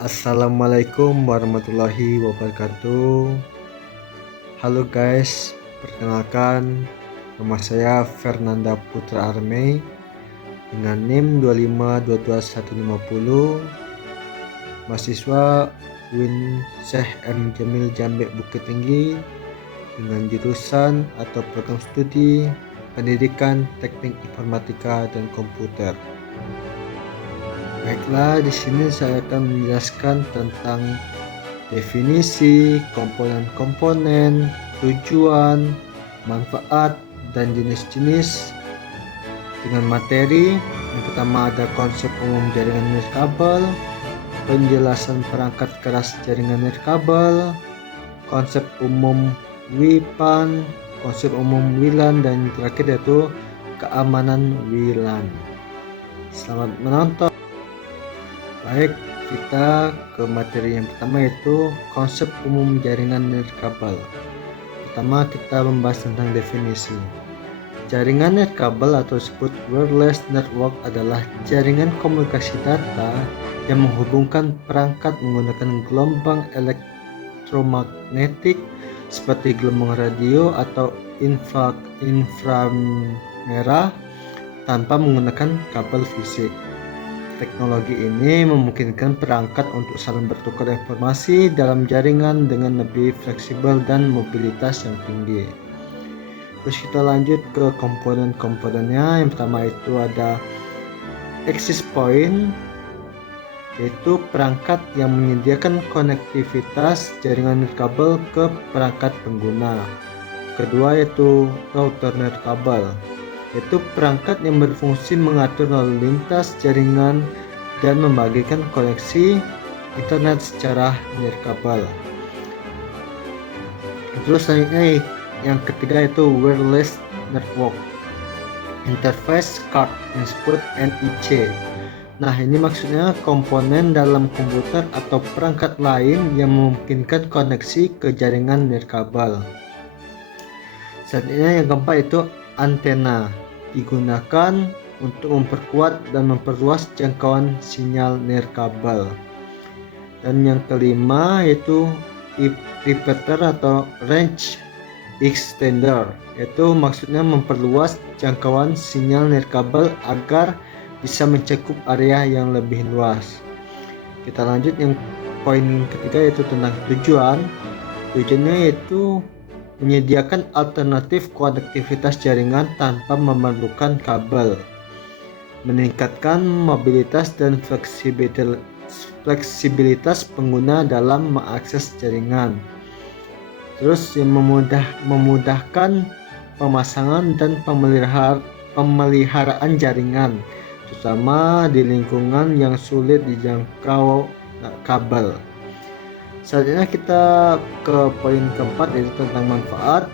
Assalamualaikum warahmatullahi wabarakatuh. Halo guys, perkenalkan nama saya Fernanda Putra Armey dengan NIM 2522150, mahasiswa UIN Syekh M. Jamil Jambe Bukit Tinggi dengan jurusan atau program studi Pendidikan Teknik Informatika dan Komputer. Baiklah, di sini saya akan menjelaskan tentang definisi, komponen-komponen, tujuan, manfaat, dan jenis-jenis dengan materi. Yang pertama ada konsep umum jaringan nirkabel, penjelasan perangkat keras jaringan nirkabel, konsep umum WIPAN, konsep umum WLAN, dan terakhir yaitu keamanan WLAN. Selamat menonton. Baik, kita ke materi yang pertama yaitu konsep umum jaringan nirkabel. Pertama kita membahas tentang definisi. Jaringan nirkabel atau disebut wireless network adalah jaringan komunikasi data yang menghubungkan perangkat menggunakan gelombang elektromagnetik seperti gelombang radio atau inframerah tanpa menggunakan kabel fisik. Teknologi ini memungkinkan perangkat untuk saling bertukar informasi dalam jaringan dengan lebih fleksibel dan mobilitas yang tinggi. Terus kita lanjut ke komponen-komponennya. Yang pertama itu ada access point, yaitu perangkat yang menyediakan konektivitas jaringan nirkabel ke perangkat pengguna. Kedua yaitu router nirkabel, yaitu perangkat yang berfungsi mengatur lalu lintas jaringan dan membagikan koneksi internet secara nirkabel. Terus selanjutnya yang ketiga yaitu wireless network interface card yang disebut NIC. Nah, ini maksudnya komponen dalam komputer atau perangkat lain yang memungkinkan koneksi ke jaringan nirkabel. Selanjutnya yang keempat itu antena, digunakan untuk memperkuat dan memperluas jangkauan sinyal nirkabel. Dan yang kelima yaitu repeater atau range extender, yaitu maksudnya memperluas jangkauan sinyal nirkabel agar bisa mencakup area yang lebih luas. Kita lanjut yang poin ketiga yaitu tentang tujuan. Tujuannya yaitu menyediakan alternatif konektivitas jaringan tanpa memerlukan kabel, meningkatkan mobilitas dan fleksibilitas pengguna dalam mengakses jaringan. Terus yang memudahkan pemasangan dan pemeliharaan jaringan, terutama di lingkungan yang sulit dijangkau kabel. Selanjutnya kita ke poin keempat yaitu tentang manfaat.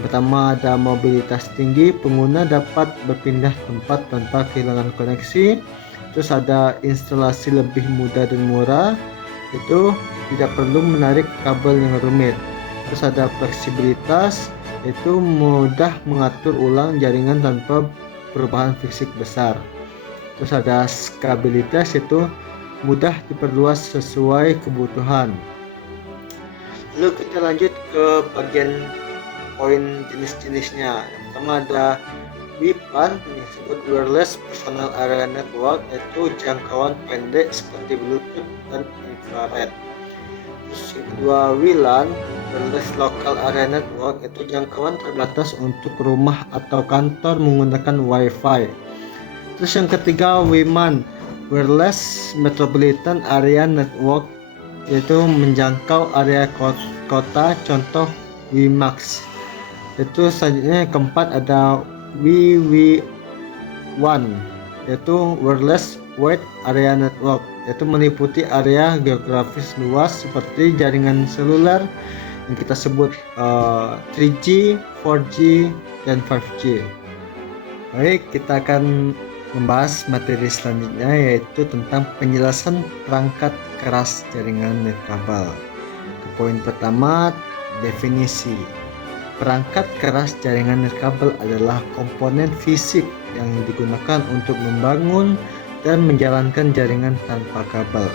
Pertama ada mobilitas tinggi, pengguna dapat berpindah tempat tanpa kehilangan koneksi. Terus ada instalasi lebih mudah dan murah, itu tidak perlu menarik kabel yang rumit. Terus ada fleksibilitas, yaitu mudah mengatur ulang jaringan tanpa perubahan fisik besar. Terus ada skabilitas, yaitu mudah diperluas sesuai kebutuhan. Lalu kita lanjut ke bagian poin jenis-jenisnya. Yang pertama ada WIPAN yang disebut Wireless Personal Area Network, yaitu jangkauan pendek seperti Bluetooth dan infrared. Terus yang kedua WLAN, Wireless Local Area Network, yaitu jangkauan terbatas untuk rumah atau kantor menggunakan Wi-Fi. Terus yang ketiga WMAN, Wireless Metropolitan Area Network, yaitu menjangkau area kota, contoh WiMAX. Itu selanjutnya yang keempat ada WW1, yaitu Wireless Wide Area Network, yaitu meliputi area geografis luas seperti jaringan seluler yang kita sebut 3G, 4G, dan 5G. Baik, kita akan membahas materi selanjutnya yaitu tentang penjelasan perangkat keras jaringan nirkabel. Ke poin pertama, definisi. Perangkat keras jaringan nirkabel adalah komponen fisik yang digunakan untuk membangun dan menjalankan jaringan tanpa kabel.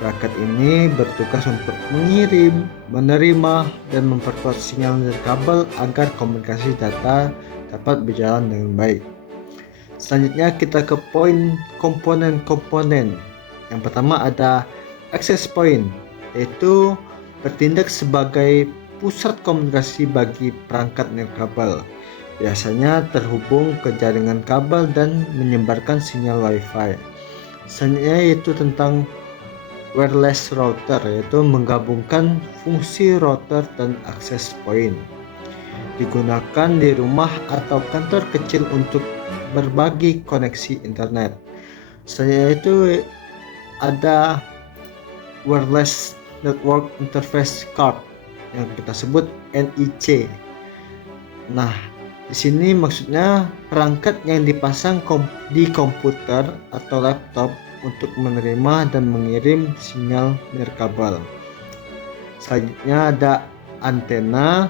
Perangkat ini bertugas untuk mengirim, menerima, dan memperkuat sinyal nirkabel agar komunikasi data dapat berjalan dengan baik. Selanjutnya kita ke poin komponen-komponen. Yang pertama ada access point, yaitu bertindak sebagai pusat komunikasi bagi perangkat nirkabel. Biasanya terhubung ke jaringan kabel dan menyebarkan sinyal Wi-Fi. Selanjutnya yaitu tentang wireless router, yaitu menggabungkan fungsi router dan access point. Digunakan di rumah atau kantor kecil untuk berbagi koneksi internet. Selanjutnya itu ada wireless network interface card yang kita sebut NIC. Nah, di sini maksudnya perangkat yang dipasang di komputer atau laptop untuk menerima dan mengirim sinyal nirkabel. Selanjutnya ada antena,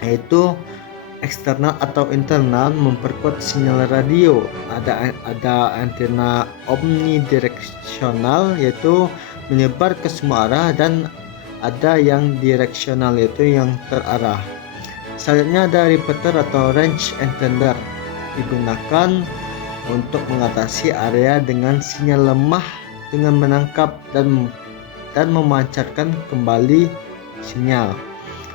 yaitu eksternal atau internal memperkuat sinyal radio. Ada antena omnidireksional, yaitu menyebar ke semua arah, dan ada yang direksional, yaitu yang terarah. Selanjutnya ada repeater atau range extender, digunakan untuk mengatasi area dengan sinyal lemah dengan menangkap dan memancarkan kembali sinyal.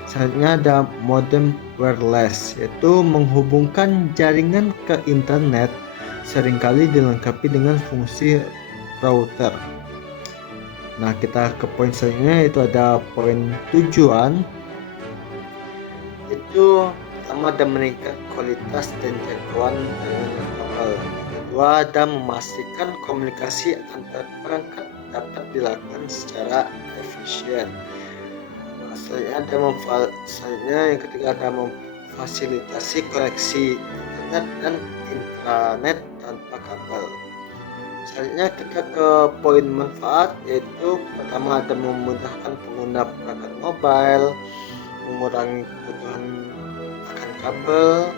Selanjutnya ada modem wireless, yaitu menghubungkan jaringan ke internet, seringkali dilengkapi dengan fungsi router. Nah, kita ke poin selanjutnya, yaitu ada poin tujuan. Itu pertama ada meningkat kualitas dan jangkauan jaringan kabel. Kedua ada memastikan komunikasi antar perangkat dapat dilakukan secara efisien. Selanjutnya yang ketiga ada memfasilitasi koneksi internet dan intranet tanpa kabel. Selanjutnya kita ke poin manfaat, yaitu pertama ada memudahkan pengguna perangkat mobile, mengurangi kebutuhan akan kabel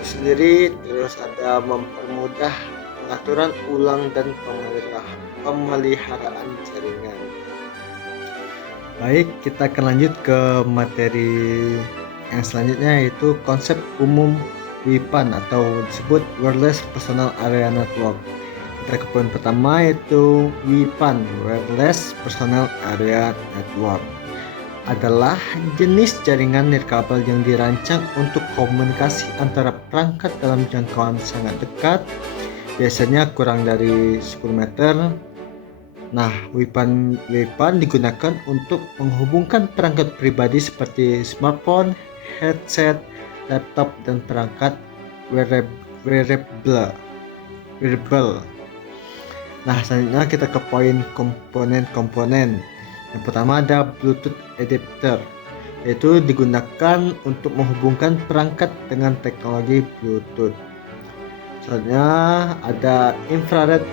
itu sendiri, terus ada mempermudah pengaturan ulang dan pemeliharaan jaringan. Baik, kita akan lanjut ke materi yang selanjutnya, yaitu konsep umum WPAN atau disebut Wireless Personal Area Network. Kita ke poin pertama, yaitu WPAN, Wireless Personal Area Network, adalah jenis jaringan nirkabel yang dirancang untuk komunikasi antara perangkat dalam jangkauan sangat dekat, biasanya kurang dari 10 meter. Nah, WPAN digunakan untuk menghubungkan perangkat pribadi seperti smartphone, headset, laptop, dan perangkat wearable. Nah, selanjutnya kita ke poin komponen-komponen. Yang pertama ada Bluetooth adapter, yaitu digunakan untuk menghubungkan perangkat dengan teknologi Bluetooth. Selanjutnya ada infrared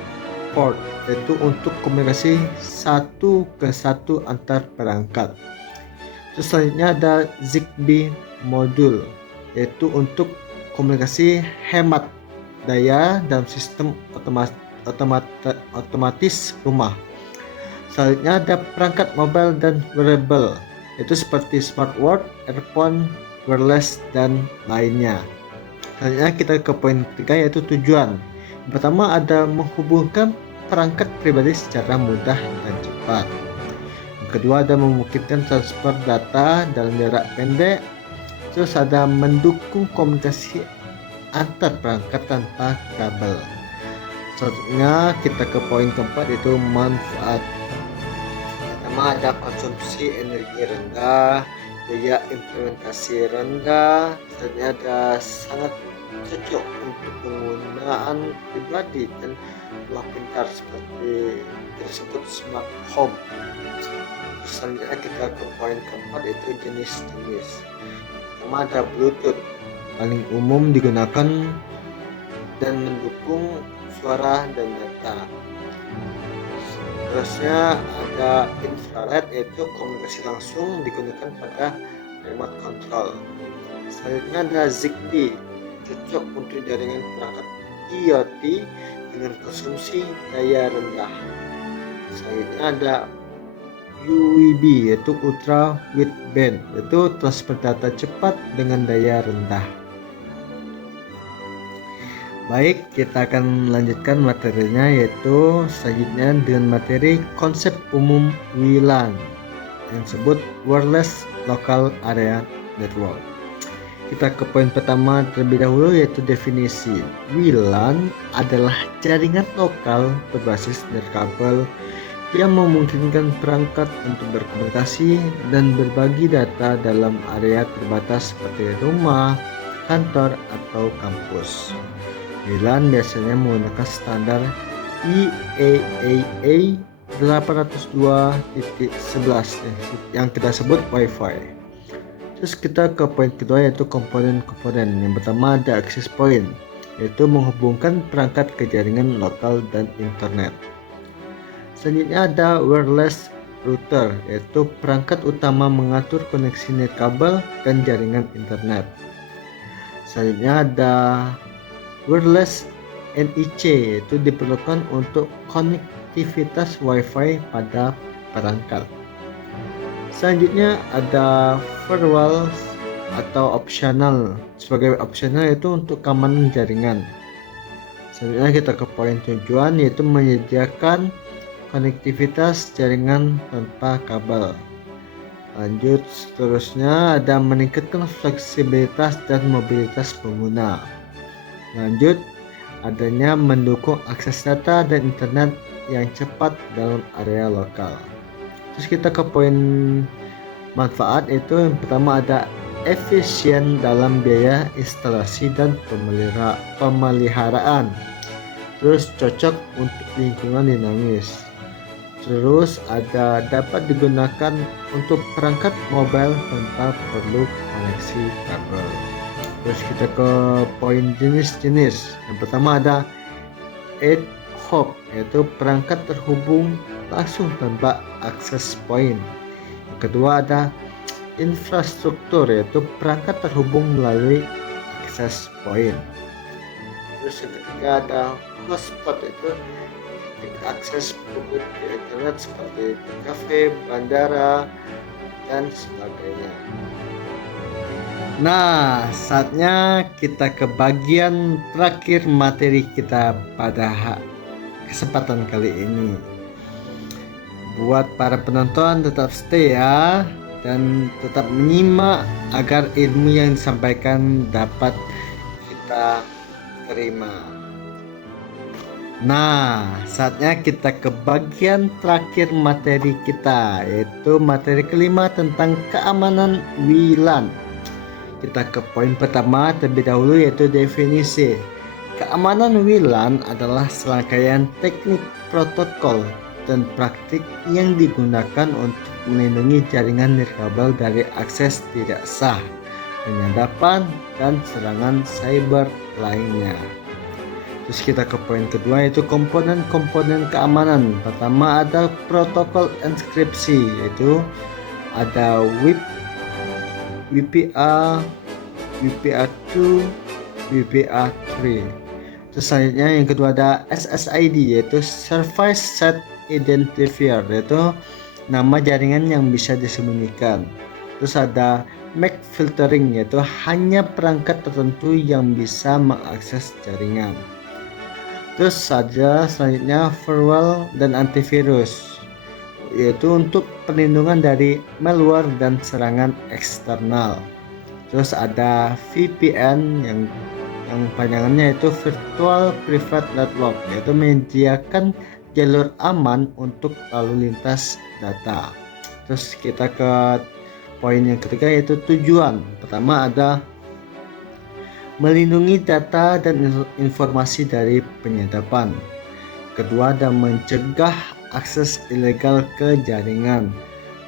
port, yaitu untuk komunikasi satu ke satu antar perangkat. Terus selanjutnya ada Zigbee modul, yaitu untuk komunikasi hemat daya dalam sistem otomatis rumah. Selanjutnya ada perangkat mobile dan wearable, yaitu seperti smartwatch, earphone, wireless, dan lainnya. Selanjutnya kita ke poin ketiga, yaitu tujuan. Yang pertama ada menghubungkan perangkat pribadi secara mudah dan cepat. Yang kedua ada memungkinkan transfer data dalam jarak pendek. Terus ada mendukung komunikasi antar perangkat tanpa kabel. Selanjutnya kita ke poin keempat, yaitu manfaat. Pertama ada konsumsi energi rendah, daya implementasi rendah. Selanjutnya ada sangat cocok untuk penggunaan pribadi dan rumah pintar seperti disebut smart home. Selanjutnya kita ke poin keempat, yaitu jenis-jenis. Pertama ada Bluetooth, paling umum digunakan dan mendukung suara dan data. Terusnya ada infrared, yaitu komunikasi langsung digunakan pada remote control. Selanjutnya ada Zigbee, cocok untuk jaringan perangkat IoT dengan konsumsi daya rendah. Selanjutnya ada UWB yaitu Ultra Wideband, yaitu transfer data cepat dengan daya rendah. Baik, kita akan melanjutkan materinya, yaitu selanjutnya dengan materi konsep umum WLAN yang disebut Wireless Local Area Network. Kita ke poin pertama terlebih dahulu, yaitu definisi. WLAN adalah jaringan lokal berbasis nirkabel yang memungkinkan perangkat untuk berkomunikasi dan berbagi data dalam area terbatas seperti rumah, kantor, atau kampus. WLAN biasanya menggunakan standar IEEE 802.11 yang kita sebut Wi-Fi. Terus kita ke poin kedua, yaitu komponen-komponen. Yang pertama ada access point, yaitu menghubungkan perangkat ke jaringan lokal dan internet. Selanjutnya ada wireless router, yaitu perangkat utama mengatur koneksi nirkabel dan jaringan internet. Selanjutnya ada wireless NIC, yaitu diperlukan untuk konektivitas Wi-Fi pada perangkat. Selanjutnya ada firewall atau optional. Sebagai optional yaitu untuk keamanan jaringan. Selanjutnya kita ke poin tujuan, yaitu menyediakan konektivitas jaringan tanpa kabel. Lanjut, seterusnya ada meningkatkan fleksibilitas dan mobilitas pengguna. Lanjut, adanya mendukung akses data dan internet yang cepat dalam area lokal. Terus kita ke poin manfaat, itu yang pertama ada efisien dalam biaya instalasi dan pemeliharaan. Terus cocok untuk lingkungan dinamis. Terus ada dapat digunakan untuk perangkat mobile tanpa perlu koneksi kabel. Terus kita ke poin jenis-jenis. Yang pertama ada ad hoc, yaitu perangkat terhubung langsung tanpa akses point. Yang kedua ada infrastruktur, yaitu perangkat terhubung melalui akses point. Terus yang ketiga ada hotspot, yaitu akses publik di internet seperti kafe, bandara, dan sebagainya. Nah, saatnya kita ke bagian terakhir materi kita pada kesempatan kali ini. Buat para penonton tetap stay ya, dan tetap menyimak agar ilmu yang disampaikan dapat kita terima. Nah, saatnya kita ke bagian terakhir materi kita, yaitu materi kelima tentang keamanan WLAN. Kita ke poin pertama terlebih dahulu, yaitu definisi. Keamanan WLAN adalah serangkaian teknik, protokol, dan praktik yang digunakan untuk melindungi jaringan nirkabel dari akses tidak sah, penyadapan, dan serangan cyber lainnya. Terus kita ke poin kedua, yaitu komponen-komponen keamanan. Pertama ada protokol enkripsi, yaitu ada WPA, WPA2, WPA3. Terus selanjutnya yang kedua ada SSID, yaitu Service Set Identifier, yaitu nama jaringan yang bisa disembunyikan. Terus ada MAC filtering, yaitu hanya perangkat tertentu yang bisa mengakses jaringan. Terus saja selanjutnya firewall dan antivirus, yaitu untuk perlindungan dari malware dan serangan eksternal. Terus ada VPN yang panjangannya itu Virtual Private Network, yaitu menyediakan jalur aman untuk lalu lintas data. Terus kita ke poin yang ketiga, yaitu tujuan. Pertama ada melindungi data dan informasi dari penyadapan. Kedua ada mencegah akses ilegal ke jaringan.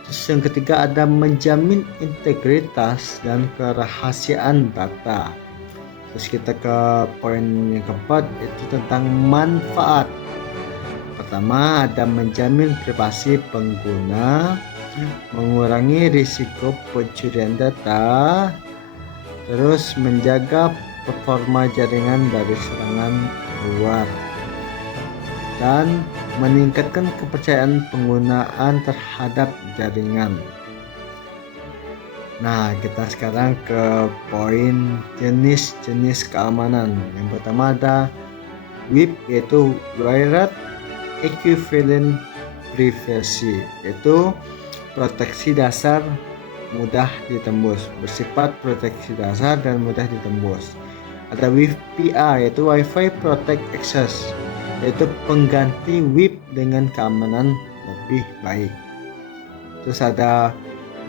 Terus yang ketiga ada menjamin integritas dan kerahasiaan data. Terus kita ke poin yang keempat, itu tentang manfaat. Pertama ada menjamin privasi pengguna, mengurangi risiko pencurian data, terus menjaga performa jaringan dari serangan luar, dan meningkatkan kepercayaan penggunaan terhadap jaringan. Nah, kita sekarang ke poin jenis-jenis keamanan. Yang pertama ada WEP, yaitu Wired Equivalent Privacy, yaitu proteksi dasar mudah ditembus, bersifat proteksi dasar dan mudah ditembus. Ada WPA, yaitu Wi-Fi Protect Access, yaitu pengganti WIP dengan keamanan lebih baik. Terus ada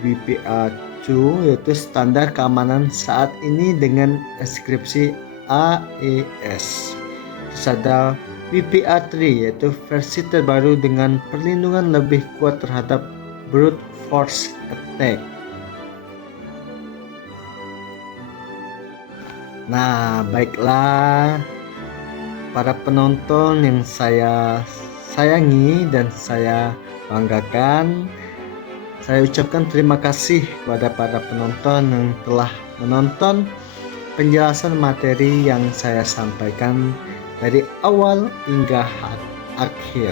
WPA2, yaitu standar keamanan saat ini dengan enkripsi AES. Terus ada WPA3, yaitu versi terbaru dengan perlindungan lebih kuat terhadap brute force attack. Nah, baiklah para penonton yang saya sayangi dan saya banggakan, saya ucapkan terima kasih kepada para penonton yang telah menonton penjelasan materi yang saya sampaikan dari awal hingga akhir.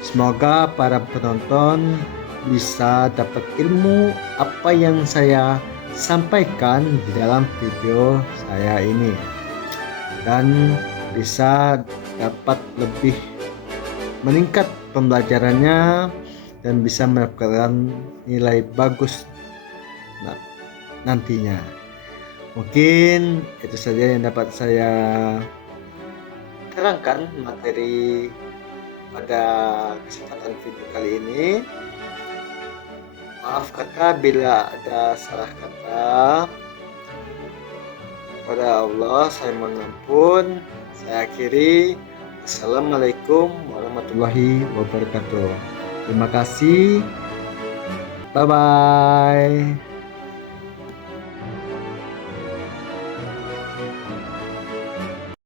Semoga para penonton bisa dapat ilmu apa yang saya sampaikan di dalam video saya ini dan bisa dapat lebih meningkat pembelajarannya dan bisa mendapatkan nilai bagus nantinya. Mungkin itu saja yang dapat saya terangkan materi pada kesempatan video kali ini. Maaf kata bila ada salah kata. Kepada Allah saya mohon ampun. Saya akhiri. Assalamualaikum warahmatullahi wabarakatuh. Terima kasih. Bye bye.